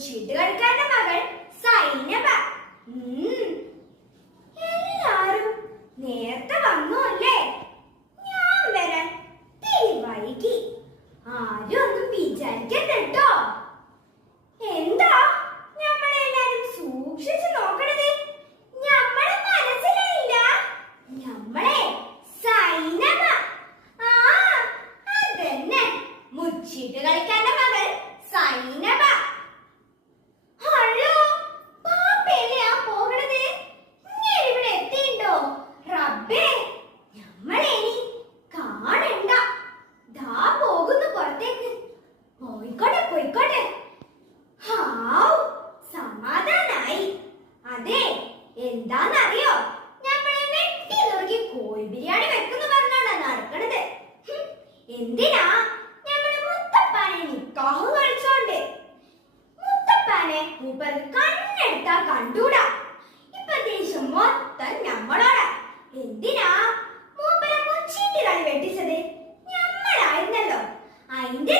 മുച്ചീട്ട് കളിക്കാരന്റെ മകൾ സൈനബ. എല്ലാരും നേരത്തെ വന്നു അല്ലേ? ഞാൻ വരാൻ ഇത്തിരി വൈകി. ആരും ഒന്നും വിചാരിക്കണ്ട കേട്ടോ. എന്താ നമ്മളെല്ലാരും സൂക്ഷിച്ചു നോക്കണത്? നമ്മളെ മനസ്സിലായില്ല? നമ്മളെ സൈനബ. ആ അതന്നെ, മുച്ചീട്ട് കളിക്കാരന്റെ മകൾ സൈനബ. ഹലോ, പാപ്പയല്ലേ ആ പോകണത്? ഇങ്ങനെ ഇവിടെ എത്തിണ്ടോ? റബ്ബേ, നമ്മളെനി കാണണ്ട. ദാ പോകുന്നു പുറത്തേക്ക്. പോയിക്കോട്ടെ പോയിക്കോട്ടെ. ഹാവ്, സമാധാനായി. അതെ, എന്താന്നറിയോ? നമ്മളെ വെട്ടി നുറുക്കി കോഴി ബിരിയാണി വെക്കുന്നു പറഞ്ഞാണ് നടക്കണത്. എന്തിനാ? നമ്മളെ മുത്തപ്പാനെ നിക്കാഹ് കഴിച്ചോണ്ട്. മുത്തപ്പാനെ മൂപ്പർ കണ്ണെടുത്താ കണ്ടൂടാ. ഇപ്പൊ ദേഷ്യം മൊത്തം നമ്മളോടാ. എന്തിനാ മൂപ്പരെ മുച്ചീട്ട് കളി വെട്ടിച്ചത്? നമ്മളായിരുന്നല്ലോ. അതിന്റെ